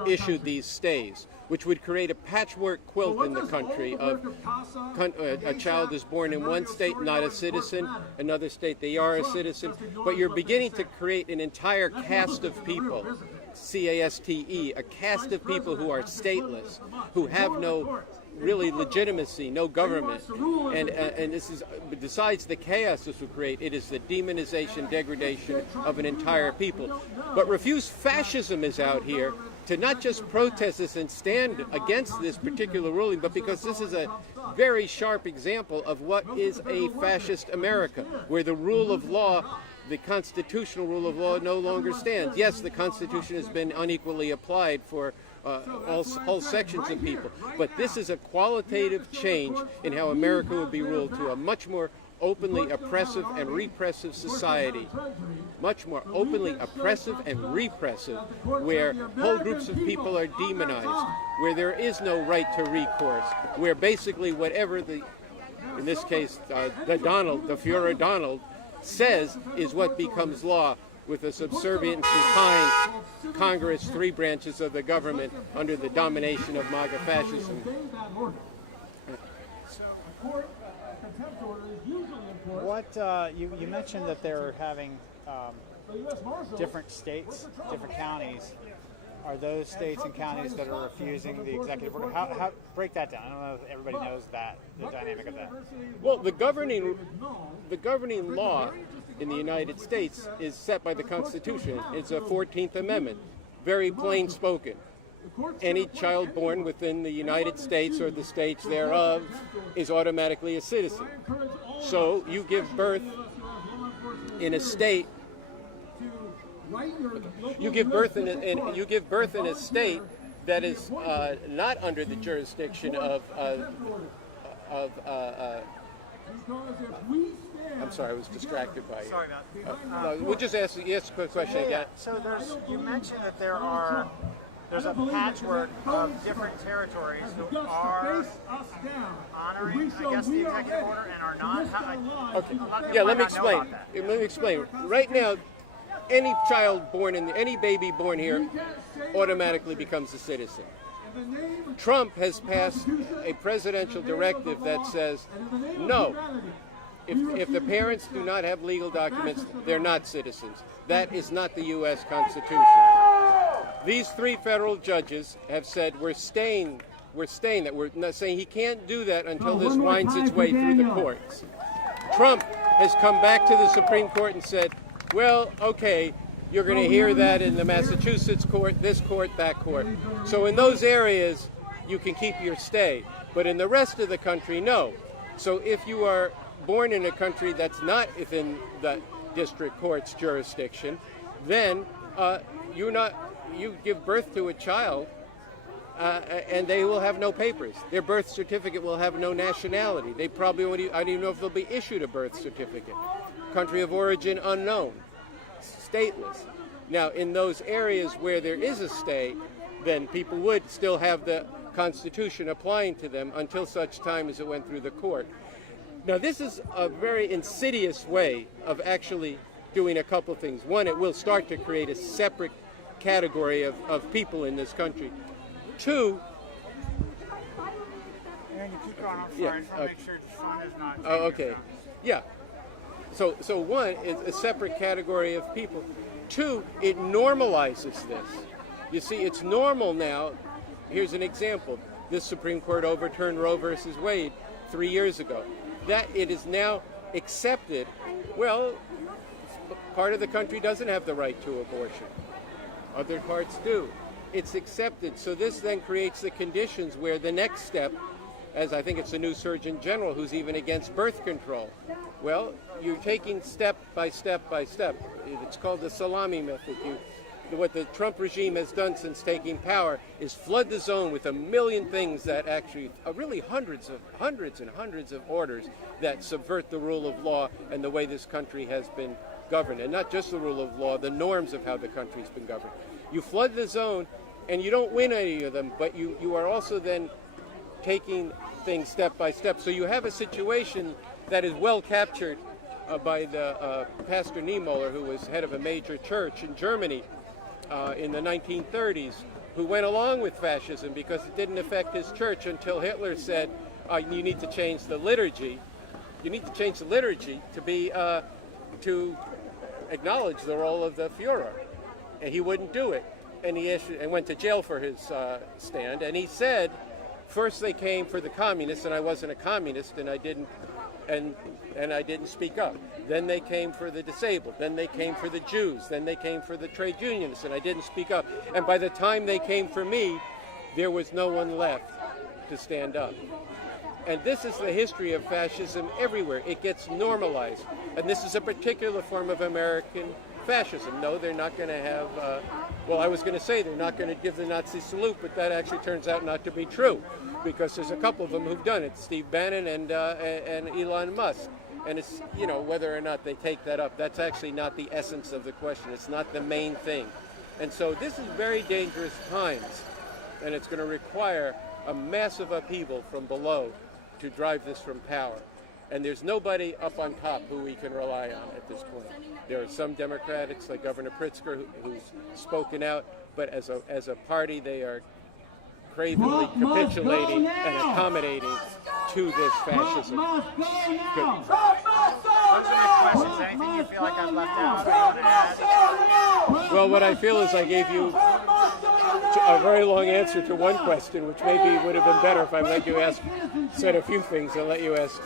issued these stays, which would create a patchwork quilt in the country of a child is born in one state, not a citizen, another state they are a citizen, but you're beginning to create an entire caste of people, C-A-S-T-E, a caste of people who are stateless, who have no really legitimacy, no government, and this is, besides the chaos this will create, it is the demonization, degradation of an entire people. But Refuse Fascism is out here to not just protest this and stand against this particular ruling, but because this is a very sharp example of what is a fascist America, where the rule of law, the constitutional rule of law, no longer stands. Yes, the Constitution has been unequally applied for all sections of people, but this is a qualitative change in how America would be ruled, to a much more openly oppressive and repressive society, much more openly oppressive and repressive, where whole groups of people are demonized, where there is no right to recourse, where basically whatever in this case, the Fuhrer Donald says is what becomes law, with a subservient and supine Congress, three branches of the government under the domination of MAGA fascism. What you mentioned that they're having different states, different counties. Are those states and counties that are refusing the executive order? How break that down? I don't know if everybody knows that, the dynamic of that. Well, the governing law in the United States is set by the Constitution. It's a 14th Amendment, very plain spoken. Any child born within the United States or the states thereof is automatically a citizen. So you give birth in a state. You give birth in a state that is not under the jurisdiction of I'm sorry, I was distracted by you. Sorry about we'll just ask a quick question again. So you mentioned that there's a patchwork of different territories who are honoring, I guess, the executive order and are not. Okay. Yeah, let me explain. Right now, any baby born here automatically becomes a citizen. Trump has passed a presidential directive that says, no, if the parents do not have legal documents, they're not citizens. That is not the U.S. Constitution. These three federal judges have said we're staying that. We're not saying he can't do that until this winds its way through the courts. Trump has come back to the Supreme Court and said, well, okay, you're going to hear that in the Massachusetts court, this court, that court. So in those areas, you can keep your stay. But in the rest of the country, no. So if you are born in a country that's not within the district court's jurisdiction, then you give birth to a child and they will have no papers. Their birth certificate will have no nationality. They probably won't, I don't even know if they'll be issued a birth certificate. Country of origin unknown, stateless. Now, in those areas where there is a state, then people would still have the Constitution applying to them until such time as it went through the court. Now, this is a very insidious way of actually doing a couple things. One, it will start to create a separate category of people in this country. Two, Aaron, you keep going. I'm sorry. I just want to make sure the phone is not. Oh, okay. Yeah. So one, is a separate category of people. Two, it normalizes this. You see, it's normal now. Here's an example. This Supreme Court overturned Roe versus Wade 3 years ago. That it is now accepted. Well, part of the country doesn't have the right to abortion. Other parts do. It's accepted. So this then creates the conditions where the next step, as I think it's the new Surgeon General who's even against birth control. Well, you're taking step by step by step. It's called the salami method. What the Trump regime has done since taking power is flood the zone with a million things that actually are really hundreds and hundreds of orders that subvert the rule of law and the way this country has been governed. And not just the rule of law, the norms of how the country's been governed. You flood the zone and you don't win any of them, but you are also then taking things step by step. So you have a situation that is well captured by the Pastor Niemöller, who was head of a major church in Germany in the 1930s, who went along with fascism because it didn't affect his church until Hitler said, you need to change the liturgy. You need to change the liturgy to be to acknowledge the role of the Führer. And he wouldn't do it. And he went to jail for his stand. And he said, first they came for the communists, and I wasn't a communist, and I didn't speak up. Then they came for the disabled. Then they came for the Jews. Then they came for the trade unionists, and I didn't speak up. And by the time they came for me, there was no one left to stand up. And this is the history of fascism everywhere. It gets normalized. And this is a particular form of American fascism. No, they're not going to have, well, I was going to say they're not going to give the Nazi salute, but that actually turns out not to be true, because there's a couple of them who've done it, Steve Bannon and Elon Musk. And it's, whether or not they take that up, that's actually not the essence of the question. It's not the main thing. And so this is very dangerous times, and it's going to require a massive upheaval from below to drive this from power. And there's nobody up on top who we can rely on at this point. There are some Democrats, like Governor Pritzker, who's spoken out, but as a party, they are cravenly capitulating and accommodating to this fascism. Anything you feel like I've left out? Well, what I feel is I gave you a very long answer to one question, which maybe would have been better if I let you said a few things and let you ask.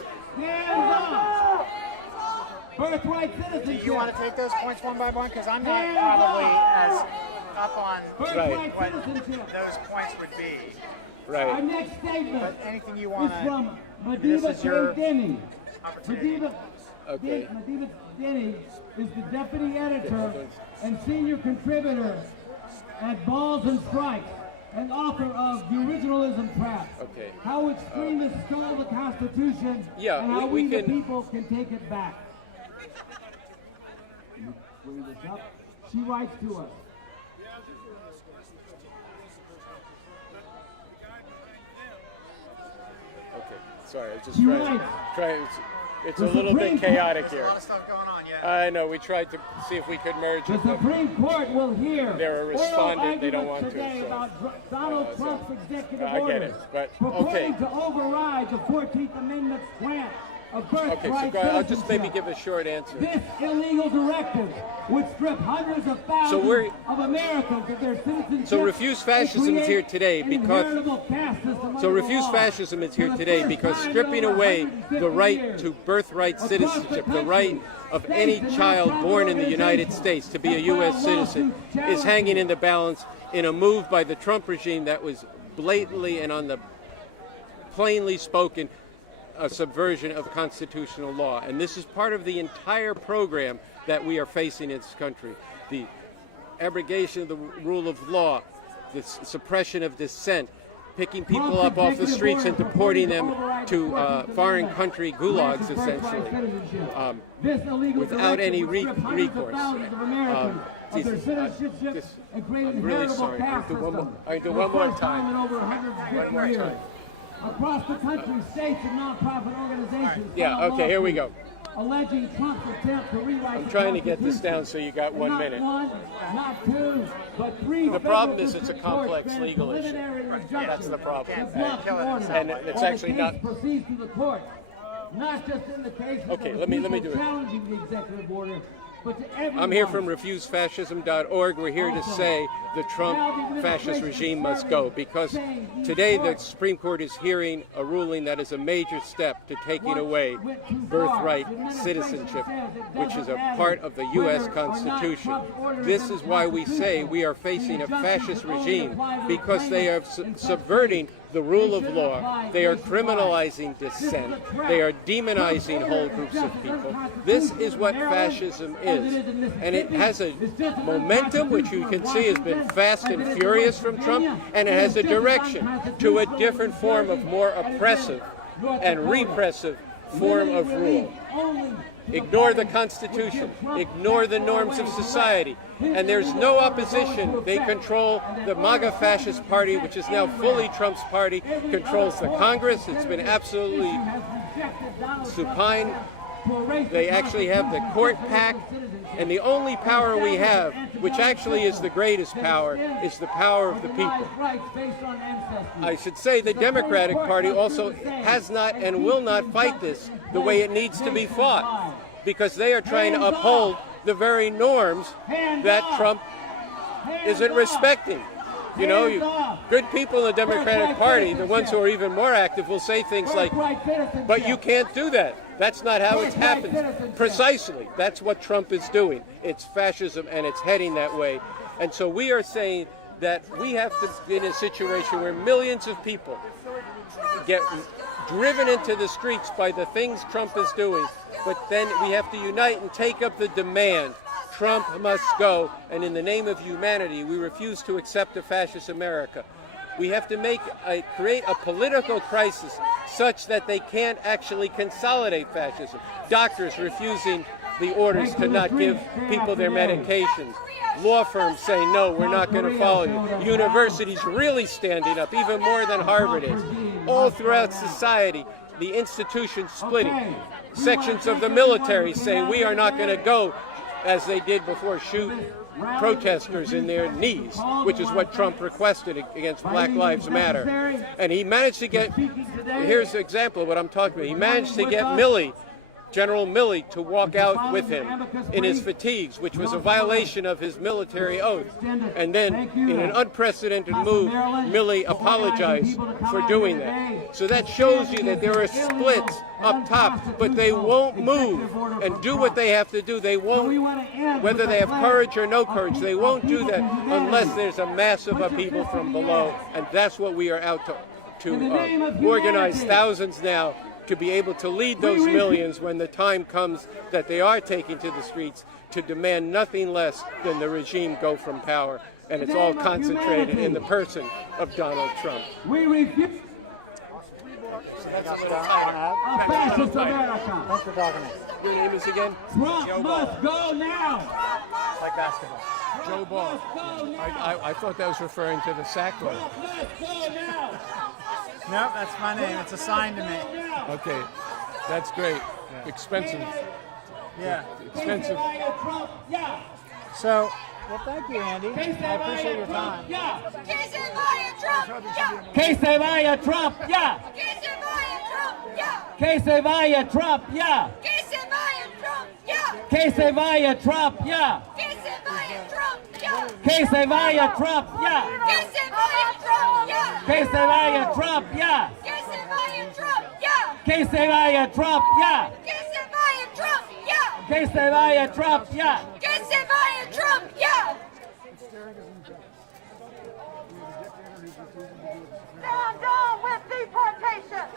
Birthright Citizenship. Do you want to take those points one by one? Because I'm not probably as up on what those points would be. Our Right. next statement But anything you want is from to, this Madiba is your Denny. opportunity. Okay. Madiba Denny is the deputy editor and senior contributor at Balls and Strikes, and author of The Originalism Trap. Okay. How extremists stole the Constitution Yeah, and how we the can- people can take it back. Bring this up. She writes to us. Okay. Sorry, I was just She trying. writes, It's The a little Supreme bit chaotic There's a here. lot of stuff going on, yeah. I know. We tried to see if we could merge the it. but Supreme Court will hear They're a oral respondent, they don't arguments want to, today so- about Donald Trump's executive I get order it, but purporting okay. to override the 14th Amendment's grant of birthright Okay, so I'll just maybe citizenship. give a short answer. This illegal directive would strip hundreds of thousands of Americans of their citizenship. So Refuse Fascism is here today because Refuse Fascism is here today because stripping away the right to birthright citizenship, the right of any child born in the United States to be a U.S. citizen, is hanging in the balance in a move by the Trump regime that was blatantly and on the plainly spoken a subversion of constitutional law. And this is part of the entire program that we are facing in this country. The abrogation of the rule of law, the suppression of dissent, picking people up off the streets and deporting them to foreign country gulags, essentially, without any recourse. I'm really sorry. I do one more time. One more time. Across the country, states and nonprofit organizations. Yeah, okay, here we go. Alleging Trump's attempt to rewrite I'm trying to get this down so you got 1 minute. Not one, not two, but three. The problem is it's a complex legal issue. That's the problem. And it's actually not. Proceeds to the court, not just in the case of Okay, let me do it. challenging the executive order, but to everyone. I'm here from refusefascism.org. We're here to say the Trump fascist regime must go because today the Supreme Court is hearing a ruling that is a major step to taking away birthright citizenship, which is a part of the U.S. Constitution. This is why we say we are facing a fascist regime, because they are subverting the rule of law. They are criminalizing dissent. They are demonizing whole groups of people. This is what fascism is. And it has a momentum, which you can see has been fast and furious from Trump, and it has a direction to a different form of more oppressive and repressive form of rule. Ignore the Constitution, ignore the norms of society, and there's no opposition. They control the MAGA fascist party, which is now fully Trump's party, controls the Congress. It's been absolutely supine. They actually have the court packed, and the only power we have, which actually is the greatest power, is the power of the people. I should say the Democratic Party also has not and will not fight this the way it needs to be fought, because they are trying to uphold the norms that Trump isn't respecting. You know, good people in the Democratic Party, the ones who are even more active, will say things like, but you can't do that. That's not how it happens. Precisely. That's what Trump is doing. It's fascism, and it's heading that way. And so we are saying that we have to be in a situation where millions of people get driven into the streets by the things Trump is doing, but then we have to unite and take up the demand. Trump must go, and in the name of humanity, we refuse to accept a fascist America. We have to create a political crisis such that they can't actually consolidate fascism. Doctors refusing the orders to not give people their medications. Law firms saying, no, we're not going to follow you. Universities really standing up, even more than Harvard is. All throughout society, the institutions splitting. Sections of the military saying, we are not going to go, as they did before, shoot protesters in their knees, which is what Trump requested against Black Lives Matter. And he managed to get, here's an example of what I'm talking about, he managed to get General Milley to walk out with him in his fatigues, which was a violation of his military oath. And then, in an unprecedented move, Milley apologized for doing that. So that shows you that there are splits up top, but they won't move and do what they have to do. They won't, whether they have courage or no courage, they won't do that unless there's a massive upheaval from below. And that's what we are out to organize thousands now, to be able to lead those millions when the time comes that they are taking to the streets to demand nothing less than the regime go from power. And it's all concentrated in the person of Donald Trump. We refuse a fascist America. Thanks for talking to me. Your name is again? Trump must go now. It's like basketball. Joe Ball. I thought that was referring to the sack line. No, that's my name. It's a sign to me. Okay, that's great. Expensive. Yeah. Expensive. So, well, thank you, Andy. I appreciate your time. Que se vaya Trump, yeah. Que se vaya Trump, yeah. Que se vaya Trump, yeah. Que se vaya Trump, yeah. Que se vaya Trump, yeah. Que se vaya Trump, yeah. Que se vaya Trump, yeah. Down, down with deportation.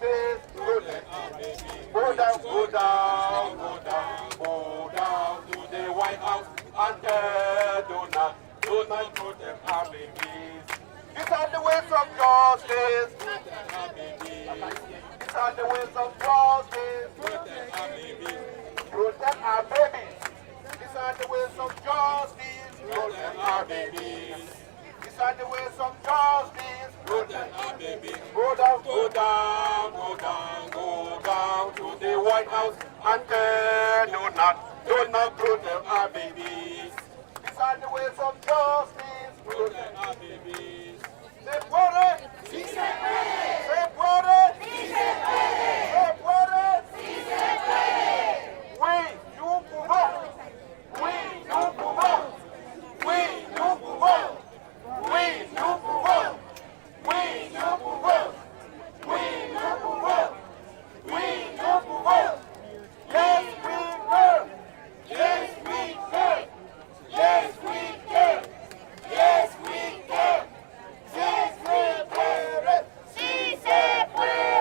justice. Protect our babies. Go down, go down, go down, go down to the White House and do not protect our babies. These are the ways of justice. Protect our babies. These are the ways of justice. Protect our babies. Protect our babies. These are the ways of justice. Protect our babies. These are the ways of justice. Protect our babies. Go down, go down, go down, go down to the White House and do not protect our babies. These are the ways of justice. Protect our babies. Se puede. Sí se puede. Se puede. Sí se puede. Se puede. Sí se puede. We do vote. We do vote. We do vote. We do vote. We do vote. We do vote. We do vote. Yes, we can. Yes, we can. Yes, we can. Yes, we can. Sí se puede. Sí se puede.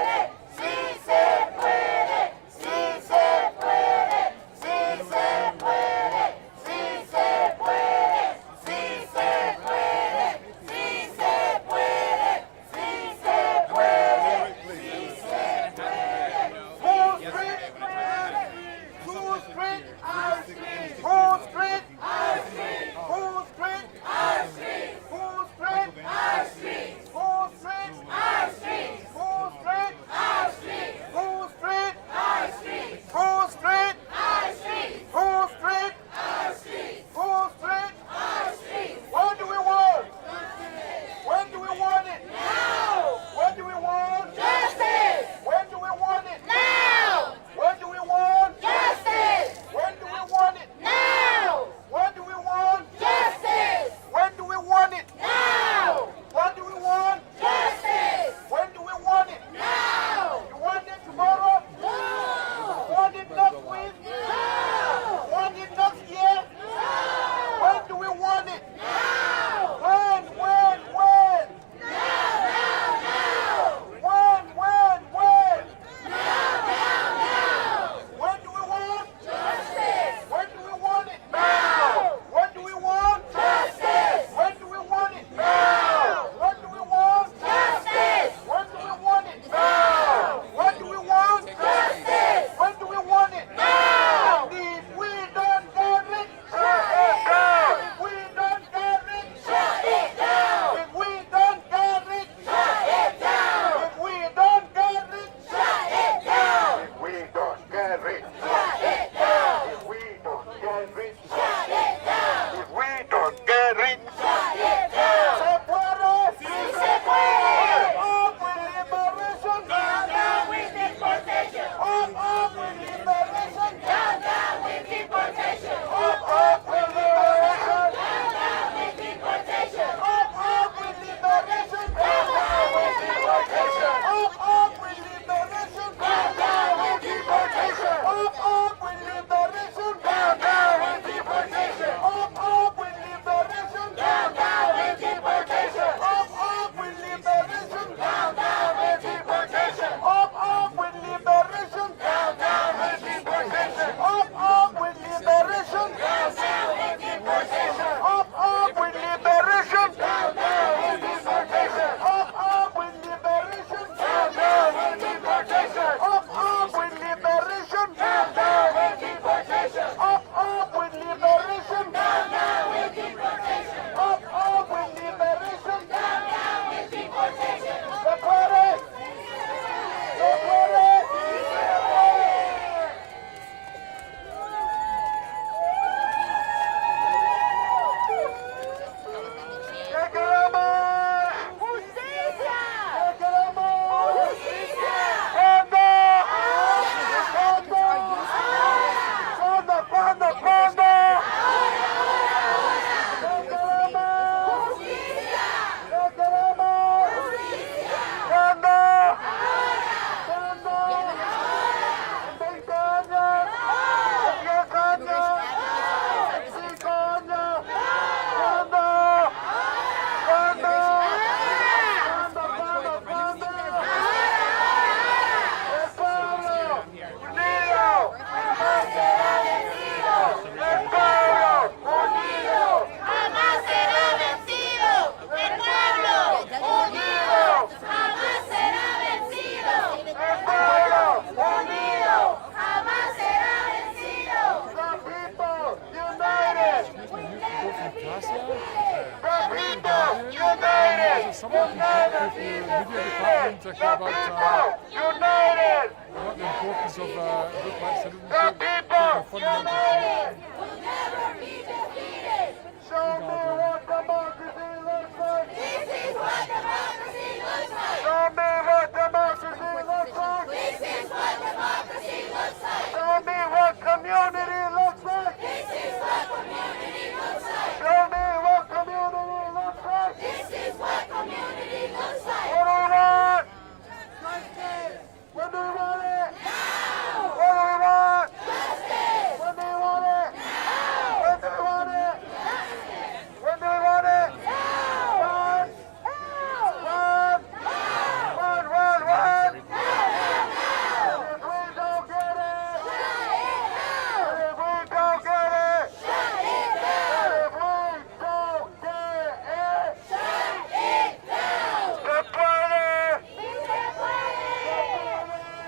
going to hear about United! the importance of birthright The citizenship. people! United! Show me what democracy looks like! This is what democracy looks like. Show me what democracy looks like! This is what democracy looks like. Show me what community looks like! This is what community looks like. Show me what community looks like! This is what community looks like. What do we want? Justice! When do we want it? Now! What do we want? Justice! When do we want it? Now! When do we want it? When do we want it? Now! One! One! One! If we don't get it! If we don't get it! Shut it down! If we don't get it! Shut it down! ¡Se puede! ¡Sí se puede!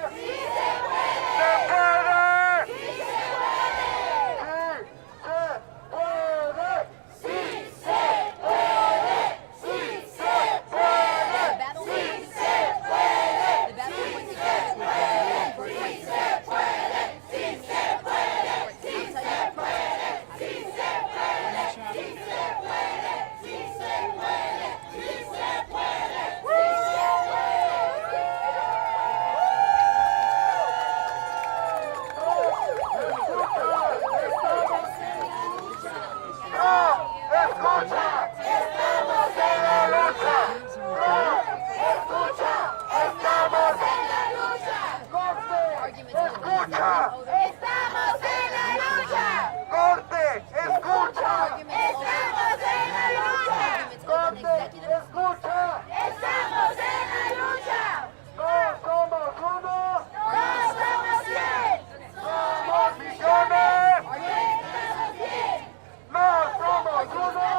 ¡Sí se ¡Se puede! puede! ¡Sí se puede! ¡Sí se puede! ¡Sí se puede! ¡Sí se puede! ¡Sí se puede! ¡Sí se puede! ¡Sí se puede! ¡Sí se puede! ¡Sí se puede! ¡Sí se puede! ¡Sí se puede! ¡Sí se puede! ¡Sí se puede! ¡Escucha! ¡Estamos en la lucha! ¡Escucha! ¡Estamos en la lucha! ¡Corte! ¡Escucha! ¡Estamos en la lucha! ¡Corte! ¡Escucha! ¡Estamos en la lucha! ¡Corte! ¡Escucha! ¡Estamos en la lucha! ¡No somos uno! ¡No somos 100! ¡Somos millones! ¡Somos 100! ¡No somos uno!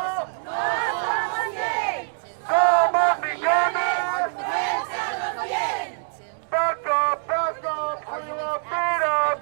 ¡No somos 100! ¡Somos millones! ¡Estamos 100! Back up, we will beat up,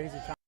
crazy time.